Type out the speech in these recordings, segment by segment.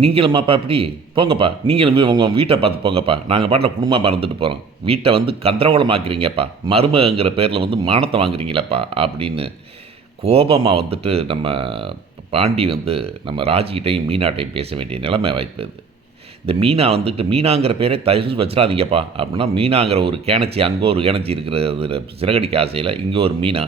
நீங்களுமாப்பா இப்படி போங்கப்பா, நீங்களும் உங்கள் வீட்டை பார்த்து போங்கப்பா, நாங்கள் பாட்டில் குடும்பமாக இருந்துட்டு போகிறோம், வீட்டை வந்து கந்தரவளமாக்குறீங்கப்பா, மருமகங்கிற பேரில் வந்து மானத்தை வாங்குறீங்களப்பா அப்படின்னு கோபமாக வந்துட்டு நம்ம பாண்டி வந்து நம்ம ராஜிக்கிட்டையும் மீனாட்டையும் பேச வேண்டிய நிலைமை வாய்ப்பு இது. இந்த மீனா வந்துட்டு மீனாங்கிற பேரே தயவு வச்சிடாதீங்கப்பா அப்படின்னா, மீனாங்கிற ஒரு கேனச்சி, அங்கே ஒரு கேனச்சி இருக்கிற சிறகடிக்க ஆசையில் இங்கே ஒரு மீனா,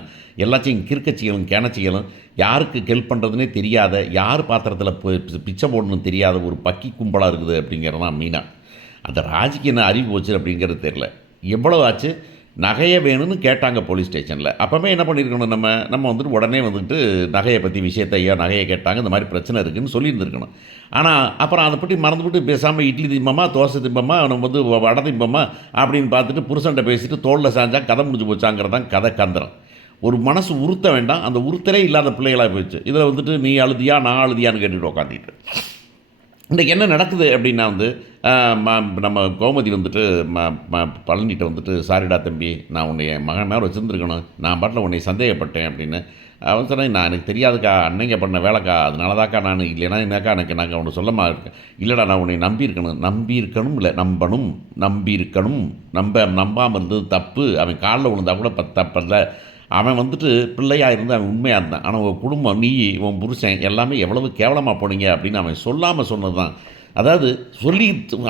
எல்லாத்தையும் கிறுக்கச்சிகளும் கேனச்சிகளும் யாருக்கு ஹெல்ப் பண்ணுறதுனே தெரியாத, யார் பாத்திரத்தில் பிச்சை போடணும்னு தெரியாத ஒரு பக்கி கும்பலாக இருக்குது அப்படிங்கிறதான் மீனா. அந்த ராஜிக்கு என்ன அறிவு போச்சு அப்படிங்கிறது தெரில. எவ்வளோ ஆச்சு, நகையை வேணும்னு கேட்டாங்க போலீஸ் ஸ்டேஷனில். அப்போவே என்ன பண்ணியிருக்கணும், நம்ம வந்துட்டு உடனே வந்துட்டு நகையை பற்றி விஷயத்தை, ஐயா நகையை கேட்டாங்க, இந்த மாதிரி பிரச்சனை இருக்குதுன்னு சொல்லியிருந்துருக்கணும். ஆனால் அப்புறம் அதை பற்றி மறந்துவிட்டு பேசாமல் இட்லி திம்பமா, தோசை திம்பமா, நம்ம வந்து வடை திம்பமா அப்படின்னு பார்த்துட்டு புருஷன்ட்ட பேசிட்டு தோளில் சாஞ்சா கதை முடிஞ்சு போச்சாங்கிறதான் கதை கந்தரம். ஒரு மனசு உறுத்த வேண்டாம், அந்த உறுத்தலே இல்லாத பிள்ளைகளாக போயிடுச்சு. இதில் வந்துட்டு நீ அழுதியா நான் அழுதியான்னு கேட்டுட்டு உட்காந்துட்டு இன்றைக்கி என்ன நடக்குது அப்படின்னா வந்து, நம்ம கோமதி வந்துட்டு பழனிகிட்ட வந்துட்டு, சாரிடா தம்பி, நான் உன்னை என் மகன் நேரம் வச்சுருந்துருக்கணும், நான் பாட்டில் உன்னை சந்தேகப்பட்டேன் அப்படின்னு. அவன் சொன்னேன், நான் எனக்கு தெரியாதுக்கா, அன்னைங்க பண்ண வேலைக்கா, அதனால தாக்கா நான், இல்லைனா என்னக்கா எனக்கு நாங்கள் உன்னை சொல்லமா இருக்கேன். இல்லைடா நான் உன்னை நம்பியிருக்கணும் இல்லை நம்பியிருக்கணும், நம்பாமல் இருந்தது தப்பு. அவன் காலில் விழுந்தா கூட தப்பல்ல, அவன் வந்துட்டு பிள்ளையாக இருந்து அவன் உண்மையாக இருந்தான். ஆனால் உன் குடும்பம், நீ, உன் புருஷன் எல்லாமே எவ்வளவு கேவலமாக போனீங்க அப்படின்னு அவன் சொல்லாமல் சொன்னது தான். அதாவது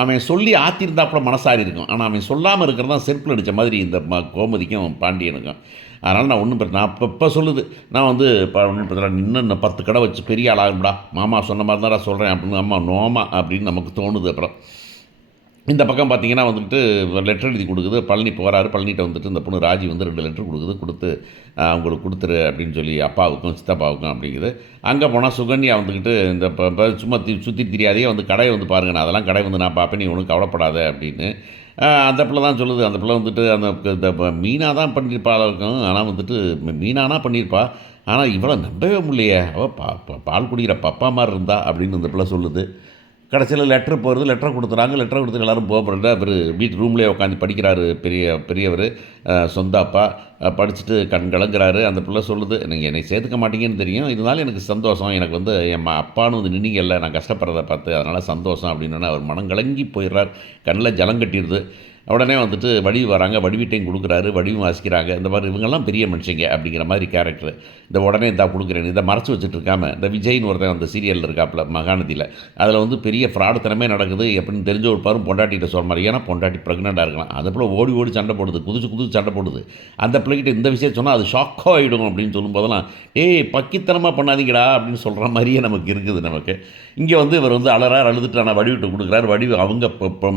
அவன் சொல்லி ஆற்றிருந்தா கூட மனசாரி இருக்கும். ஆனால் அவன் சொல்லாமல் இருக்கிறது தான் செருப்பில் அடித்த மாதிரி இந்த கோமதிக்கும் பாண்டியனுக்கும். அதனால் நான் நான் இப்போ சொல்லுது, நான் வந்து இன்னும் 10 கடை வச்சு பெரிய ஆளாகும்டா, மாமா சொன்ன மாதிரி தான் சொல்கிறேன் அப்படின்னு. அம்மா நோமா அப்படின்னு நமக்கு தோணுது. அப்புறம் இந்த பக்கம் பார்த்திங்கன்னா வந்துட்டு லெட்டர் எழுதி கொடுக்குது. பழனி போகிறாரு. பழனிகிட்ட வந்துட்டு இந்த பொண்ணு ராஜி வந்து 2 லெட்டர் கொடுத்து அவங்களுக்கு கொடுத்துரு அப்படின்னு சொல்லி அப்பாவுக்கும் சித்தப்பாவுக்கும் அப்படிங்குது. அங்கே போனால் சுகன்யா வந்துக்கிட்டு இந்த சும்மா சுற்றி தெரியாதே வந்து கடையை வந்து பாருங்கள், நான் அதெல்லாம் கடை வந்து நான் பார்ப்பேன், நீ ஒன்றும் கவலைப்படாத அப்படின்னு அந்த பிள்ளை தான் சொல்லுது. அந்த பிள்ளை வந்துட்டு இந்த மீனா தான் பண்ணியிருப்பா இருக்கும். ஆனால் வந்துட்டு மீனானா பண்ணியிருப்பா, ஆனால் இவளை நம்பவே முடியலையே, அவள் பால் குடிக்கிற பப்பா மாதிரி இருந்தா அப்படின்னு அந்த பிள்ளை சொல்லுது. கடைசியில் லெட்ரு போகிறது, லெட்டரை கொடுத்துறாங்க. லெட்டரை கொடுத்து எல்லோரும் போகிறத அவர் வீட்டு ரூம்லேயே உட்காந்து படிக்கிறாரு. பெரியவர் சொந்த அப்பா படிச்சுட்டு கண் கலங்குறாரு. அந்த பிள்ளை சொல்லுது, நீங்கள் என்னை சேர்த்துக்க மாட்டீங்கன்னு தெரியும், இருந்தாலும் எனக்கு சந்தோஷம், எனக்கு வந்து என் அப்பான்னு வந்து நின்னீங்கல்ல, நான் கஷ்டப்படுறதை பார்த்து, அதனால் சந்தோஷம் அப்படின்னு அவர் மனம் கலங்கி போயிடுறார். கண்ணில் ஜலம் கட்டிடுது. உடனே வந்துட்டு வடிவு வராங்க, வடிவிட்டையும் கொடுக்குறாரு, வடிவும் வாசிக்கிறாங்க. இந்த மாதிரி இவங்கெல்லாம் பெரிய மனுஷங்க அப்படிங்கிற மாதிரி கேரக்டர். இந்த உடனே இதாக கொடுக்குறேன், இதை மறைச்சி வச்சுட்டு இருக்காமல், இந்த விஜய்னு ஒருத்தன் அந்த சீரியலில் இருக்காப்புல மகாநதியில், அதில் வந்து பெரிய ஃப்ராடு தினமே நடக்குது எப்படின்னு தெரிஞ்ச ஒரு பாரும் பொண்டாட்டிகிட்ட சொல்ல மாதிரி, ஏன்னா பொண்டாட்டி ப்ரெக்னெண்ட்டாக இருக்கலாம். அது போல் ஓடி சண்டை போடுது, குதிச்சு சண்டை போடுது. அந்த பிள்ளைகிட்ட இந்த விஷயம் சொன்னால் அது ஷாக்காக ஆகிடும் அப்படின்னு சொல்லும்போதெல்லாம், பக்கித்தனமாக பண்ணாதீங்கடா அப்படின்னு சொல்கிற மாதிரியே நமக்கு இருக்குது. நமக்கு இங்கே வந்து இவர் வந்து அழுதுட்டு ஆனால் வடிவிட்டு கொடுக்குறாரு. வடிவு அவங்க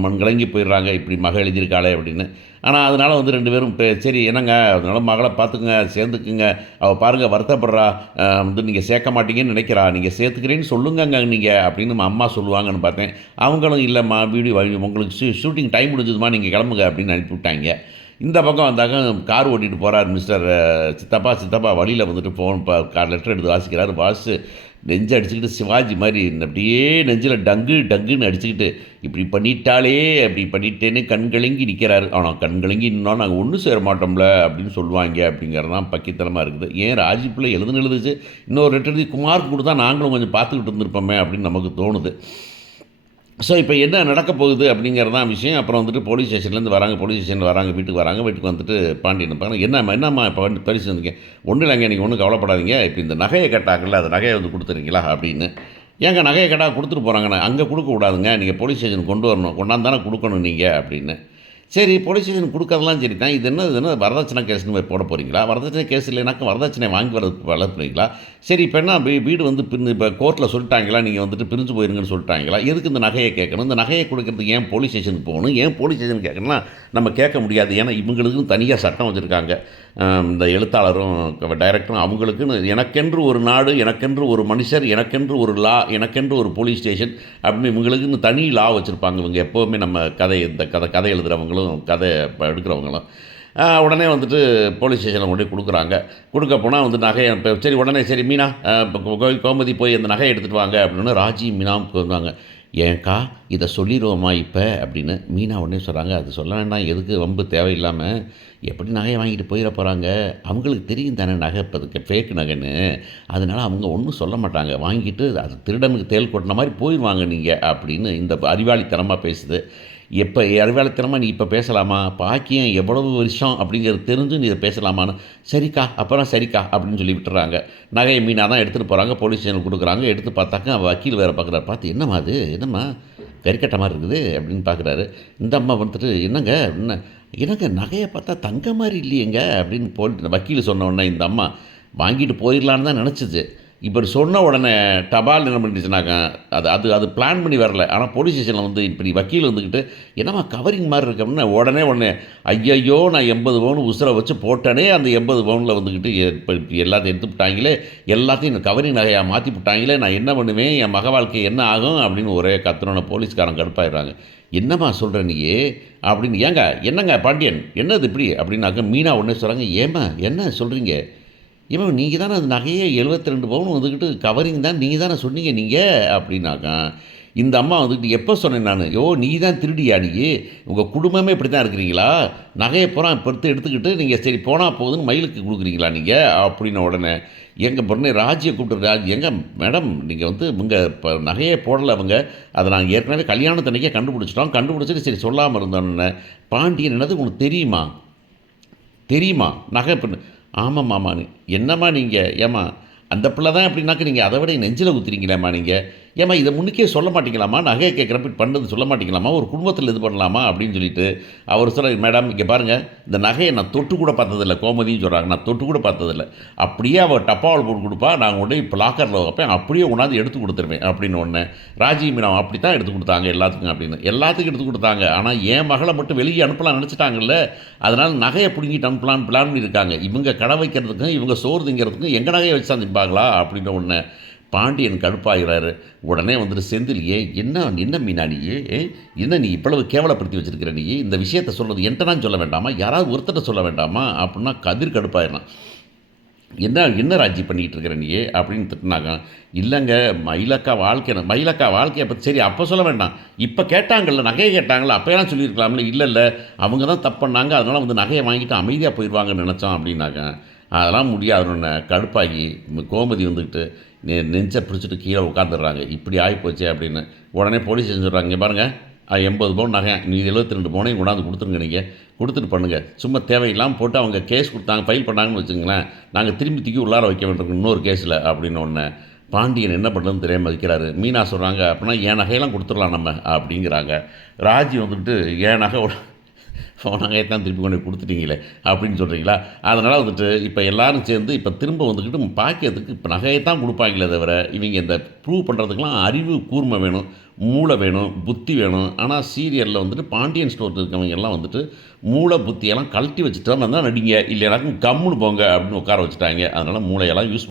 மண்கலங்கி போயிடுறாங்க, இப்படி மகள் எழுதியிருக்காளே அப்படின்னு. ஆனால் அதனால் வந்து 2 பேரும் சரி என்னங்க, அதனால் மகளை பார்த்துக்குங்க, சேர்ந்துக்குங்க, அவள் பாருங்கள் வருத்தப்படுறா, வந்து நீங்கள் சேர்க்க மாட்டீங்கன்னு நினைக்கிறா, நீங்கள் சேர்த்துக்கிறேன்னு சொல்லுங்கங்க நீங்கள் அப்படின்னு அம்மா சொல்லுவாங்கன்னு பார்த்தேன். அவங்களும் இல்லைம்மா, வீடியோ உங்களுக்கு ஷூட்டிங் டைம் முடிஞ்சதுமா, நீங்கள் கிளம்புங்க அப்படின்னு அனுப்பிவிட்டாங்க. இந்த பக்கம் வந்தாக்க கார் ஓட்டிகிட்டு போகிறார் மிஸ்டர் சித்தப்பா வழியில் வந்துட்டு லெட்டர் எடுத்து வாசிக்கிறார். வாசி நெஞ்சு அடிச்சுக்கிட்டு சிவாஜி மாதிரி அப்படியே நெஞ்சில் டங்குன்னு அடிச்சுக்கிட்டு, இப்படி பண்ணிட்டாலே அப்படி பண்ணிட்டேன்னு கண்கலங்கி நிற்கிறாரு. ஆனால் கண்கலங்கி இன்னும் நாங்கள் ஒன்றும் சேர மாட்டோம்ல அப்படின்னு சொல்லுவாங்க அப்படிங்கிறது தான் பக்கித்தனமாக இருக்குது. ஏன் ராஜி பிள்ளை எழுதுச்சு, இன்னொரு லெட்டர் எழுதி குமாருக்கு கொடுத்தா நாங்களும் கொஞ்சம் பார்த்துக்கிட்டு இருந்திருப்போமே அப்படின்னு நமக்கு தோணுது. ஸோ இப்போ என்ன நடக்க போகுது அப்படிங்கிறது தான் விஷயம். அப்புறம் வந்துட்டு போலீஸ் ஸ்டேஷன்லேருந்து வராங்க, வீட்டுக்கு வந்துட்டு பாண்டியன் இருப்பாங்க. என்னம்மா இப்போ வந்து பரிசு வந்துருக்கேன், ஒன்றும் இல்லைங்க, நீங்கள் ஒன்றும் கவலைப்படாதீங்க, இப்போ இந்த நகையை கேட்டாங்கல்ல, அந்த நகையை வந்து கொடுத்துருங்களா அப்படின்னு. ஏங்க நகையை கேட்டால் கொடுத்துட்டு போகிறாங்கண்ணே, அங்கே கொடுக்க கூடாதுங்க, நீங்கள் போலீஸ் ஸ்டேஷன் கொண்டு வரணும், கொண்டாந்தானே கொடுக்கணும் நீங்கள் அப்படின்னு. சரி போலீஸ் ஸ்டேஷன் கொடுக்கறதெல்லாம் சரி தான், இது என்ன வரதட்சணை கேஸ்னு போட போகிறீங்களா, வரதட்சணை கேஸ் இல்லைனாக்கா வரதட்சணை வாங்கி வளர்த்துறீங்களா, சரி இப்போ என்ன வீடு வந்து இப்போ கோர்ட்டில் சொல்லிட்டாங்களா, நீங்கள் வந்துட்டு பிரிஞ்சு போயிருங்கன்னு சொல்லிட்டாங்களா, எதுக்கு இந்த நகையை கேட்கணும், இந்த நகையை கொடுக்கறதுக்கு ஏன் போலீஸ் ஸ்டேஷனுக்கு போகணும், ஏன் போலீஸ் ஸ்டேஷன் கேட்கணும்னா நம்ம கேட்க முடியாது, ஏன்னா இவங்களுக்கும் தனியாக சட்டம் வச்சுருக்காங்க. இந்த எழுத்தாளரும் டைரக்டரும் அவங்களுக்குன்னு எனக்கென்று ஒரு நாடு, எனக்கென்று ஒரு மனுஷர், எனக்கென்று ஒரு லா, எனக்கென்று ஒரு போலீஸ் ஸ்டேஷன் அப்படின்னு இவங்களுக்குன்னு தனி லா வச்சுருப்பாங்க. இவங்க எப்போவுமே நம்ம கதை எழுதுகிறவங்களும் கதை எடுக்கிறவங்களும். உடனே வந்துட்டு போலீஸ் ஸ்டேஷனில் கொண்டு கொடுக்குறாங்க. கொடுக்க போனால் வந்து நகையை சரி உடனே சரி மீனா கோமதி போய் அந்த நகையை எடுத்துகிட்டு வாங்க அப்படின்னு ராஜி மீனாவுக்கு வந்தாங்க. ஏன்க்கா இதை சொல்லிடுவோமா இப்போ அப்படின்னு மீனா உடனே சொல்கிறாங்க, அது சொல்ல வேண்டாம், எதுக்கு வம்பு தேவையில்லாமல், எப்படி நகையை வாங்கிட்டு போயிட போகிறாங்க, அவங்களுக்கு தெரியும் தானே நகை இப்போதுக்கு ஃபேக் நகைன்னு, அதனால் அவங்க ஒன்றும் சொல்ல மாட்டாங்க, வாங்கிட்டு அது திருடனுக்கு தேள் கொட்டின மாதிரி போயிடுவாங்க நீங்கள் அப்படின்னு இந்த அறிவாளித்தனமாக பேசுது. எப்போ அறிவாளித்தனமாக நீ இப்போ பேசலாமா, பாக்கியம் எவ்வளவு வருஷம் அப்படிங்கிறது தெரிஞ்சு நீ இதை பேசலாமான்னு, சரிக்கா அப்புறம் சரிக்கா அப்படின்னு சொல்லி விட்டுறாங்க. நகையை மீனா தான் எடுத்துகிட்டு போகிறாங்க, போலீஸ் ஸ்டேஷனுக்கு கொடுக்குறாங்க. எடுத்து பார்த்தாக்கா வக்கீல் வேறு பார்க்குறாரு. பார்த்து என்னம்மா அது, என்னம்மா கறிக்கட்ட மாதிரி இருக்குது அப்படின்னு பார்க்குறாரு. இந்த அம்மா வந்துட்டு என்னங்க என்னங்க நகையை பார்த்தா தங்க மாதிரி இல்லையேங்க அப்படின்னு வக்கீல் சொன்ன உடனே இந்த அம்மா வாங்கிட்டு போயிடலான்னு தான் நினச்சிச்சு. இப்படி சொன்ன உடனே தபால் என்ன பண்ணிச்சுனாக்கா, அது பிளான் பண்ணி வரல. ஆனால் போலீஸ் ஸ்டேஷனில் வந்து இப்படி வக்கீல் வந்துக்கிட்டு என்னம்மா கவரிங் மாதிரி இருக்கு அப்படின்னா உடனே ஐயையோ நான் 80 பவுன் உசுரை வச்சு போட்டேனே, அந்த 80 பவுனில் வந்துக்கிட்டு இப்போ எல்லாத்தையும் எடுத்து விட்டாங்களே, எல்லாத்தையும் கவரிங் நகையாக மாற்றி விட்டாங்களே, நான் என்ன பண்ணுவேன், என் மக வாழ்க்கை என்ன ஆகும் அப்படின்னு ஒரே கத்துனோட போலீஸ்காரன் கடுப்பாயிடுறாங்க. என்னம்மா சொல்கிற நீயே அப்படின்னு, என்னங்க பாண்டியன் என்னது இப்படி அப்படின்னாக்க மீனா உடனே சொல்கிறாங்க, ஏம்மா என்ன சொல்கிறீங்க, இவன் நீங்கள் தானே அந்த நகையே 72 பவுன் வந்துக்கிட்டு கவரிங் தான் நீங்கள் தானே சொன்னீங்க நீங்கள் அப்படின்னாக்கா, இந்த அம்மா வந்துக்கிட்டு எப்போ சொன்னேன் நான், நீ தான் திருடியா, நீ உங்கள் குடும்பமே இப்படி தான் இருக்கிறீங்களா, நகையை பூரா பொறுத்து எடுத்துக்கிட்டு நீங்கள் சரி போனால் போகுதுன்னு மயிலுக்கு கொடுக்குறீங்களா நீங்கள் அப்படின்ன உடனே எங்கள் பொண்ணு ராஜியை கூப்பிட்டு, எங்கே மேடம் நீங்கள் வந்து உங்கள் இப்போ நகையை போடலை அவங்க, அதை நாங்கள் ஏற்கனவே கல்யாணத்தன்னைக்கே கண்டுபிடிச்சிட்டு சரி சொல்லாமல் இருந்தோன்னு. பாண்டியன் என்னது உனக்கு தெரியுமா நகை பொண்ணு, ஆமாம்மாம்மா என்னம்மா நீங்கள், ஏம்மா அந்த பிள்ளை தான் அப்படின்னாக்க நீங்கள் அதை விட நெஞ்சில் ஊற்றுறீங்களேம்மா நீங்கள், ஏம்மா இதை முன்னுக்கே சொல்ல மாட்டீங்களாம்மா, நகையை கேட்குறப்ப பண்ணது சொல்ல மாட்டீங்களாம்மா, ஒரு குடும்பத்தில் இது பண்ணலாமா அப்படின்னு சொல்லிட்டு அவர் சொல்கிறார், மேடம் இங்கே பாருங்கள், இந்த நகையை நான் தொட்டு கூட பார்த்ததில்ல, கோமதின்னு சொல்கிறாங்க, நான் தொட்டு கூட பார்த்ததில்ல, அப்படியே அவள் டப்பாவில் போட்டு கொடுப்பா, நாங்கள் உடனே இப்போ லாக்கரில் வைப்பேன், அப்படியே உணாந்து எடுத்து கொடுத்துருவேன் அப்படின்னு ஒன்று. ராஜி மீனம் அப்படி தான் எடுத்து கொடுத்தாங்க எல்லாத்துக்கும் அப்படின்னு, எல்லாத்துக்கும் எடுத்து கொடுத்தாங்க. ஆனால் என் மகளை மட்டும் வெளியே அனுப்பலாம் நினச்சிட்டாங்கல்ல, அதனால் நகையை பிடுங்கிட்டு அனுப்பலான்னு பிளான் பண்ணியிருக்காங்க. இவங்க கடை வைக்கிறதுக்கும் இவங்க சோறு திங்கிறதுக்கும் எங்கள் நகையை வச்சு தான் திப்பாங்களா அப்படின்ற ஒன்று. பாண்டியன் கடுப்பாகிறாரு. உடனே வந்துட்டு செந்தில், என்ன மீனா நீ, என்ன நீ இவ்வளவு கேவலப்படுத்தி வச்சுருக்கிற, நீ இந்த விஷயத்தை சொல்கிறது என்கிட்ட நான் சொல்ல வேண்டாமா, யாராவது ஒருத்தட்ட சொல்ல வேண்டாமா அப்படின்னா கதிர் கடுப்பாயிடலாம். என்ன ராஜி பண்ணிகிட்டு இருக்கிற நீ அப்படின்னு திட்டினாங்க. இல்லைங்க மயிலக்கா வாழ்க்கையை பற்றி சரி அப்போ சொல்ல வேண்டாம், இப்போ கேட்டாங்கள்ல நகையை கேட்டாங்கள்ல அப்போயெல்லாம் சொல்லியிருக்கலாம்ல, இல்லை அவங்க தான் தப்பு பண்ணாங்க, அதனால் வந்து நகையை வாங்கிட்டு அமைதியாக போயிடுவாங்கன்னு நினச்சோம் அப்படின்னாங்க. அதெல்லாம் முடியாதுன்னு கடுப்பாகி கோமதி வந்துக்கிட்டு நெஞ்சை பிடிச்சிட்டு கீழே உட்காந்துடுறாங்க. இப்படி ஆகிப்போச்சு அப்படின்னு உடனே போலீஸ் சொல்கிறாங்க, இங்கே பாருங்கள் 80 பவுன் நகை, நீ 72 பவுனையும் கொண்டாந்து கொடுத்துருங்க, நீங்கள் கொடுத்துட்டு பண்ணுங்கள், சும்மா தேவையில்லாமல் போட்டு அவங்க கேஸ் கொடுத்தாங்க ஃபைல் பண்ணாங்கன்னு வச்சுங்களேன், நாங்கள் திரும்பி தூக்கி உள்ளார வைக்க வேண்டியிருக்கோம் இன்னொரு கேஸில் அப்படின்னு ஒன்று. பாண்டியன் என்ன பண்ணுறதுன்னு தெரியாமல் வைக்கிறாரு. மீனா சொல்கிறாங்க, அப்படின்னா என் நகையெல்லாம் கொடுத்துடலாம் நம்ம அப்படிங்கிறாங்க. ராஜி வந்துட்டு என் நகை நகையை தான் திருப்பி கொண்டு கொடுத்துட்டீங்களே அப்படின்னு சொல்கிறீங்களா, அதனால் வந்துட்டு இப்போ எல்லோரும் சேர்ந்து இப்போ திரும்ப வந்துக்கிட்டு பாக்கியத்துக்கு இப்போ நகையை தான் கொடுப்பாங்களே தவிர இவங்க இந்த ப்ரூவ் பண்ணுறதுக்கெலாம் அறிவு கூர்மை வேணும், மூளை வேணும், புத்தி வேணும். ஆனால் சீரியலில் வந்துட்டு பாண்டியன் ஸ்டோர் இருக்கவங்க எல்லாம் வந்துட்டு மூளை புத்தியெல்லாம் கழட்டி வச்சுட்டு தான் நடிங்க, இல்லைனாக்கும் கம்முன்னு போங்க அப்படின்னு உட்கார வச்சுட்டாங்க. அதனால் மூளையெல்லாம் யூஸ்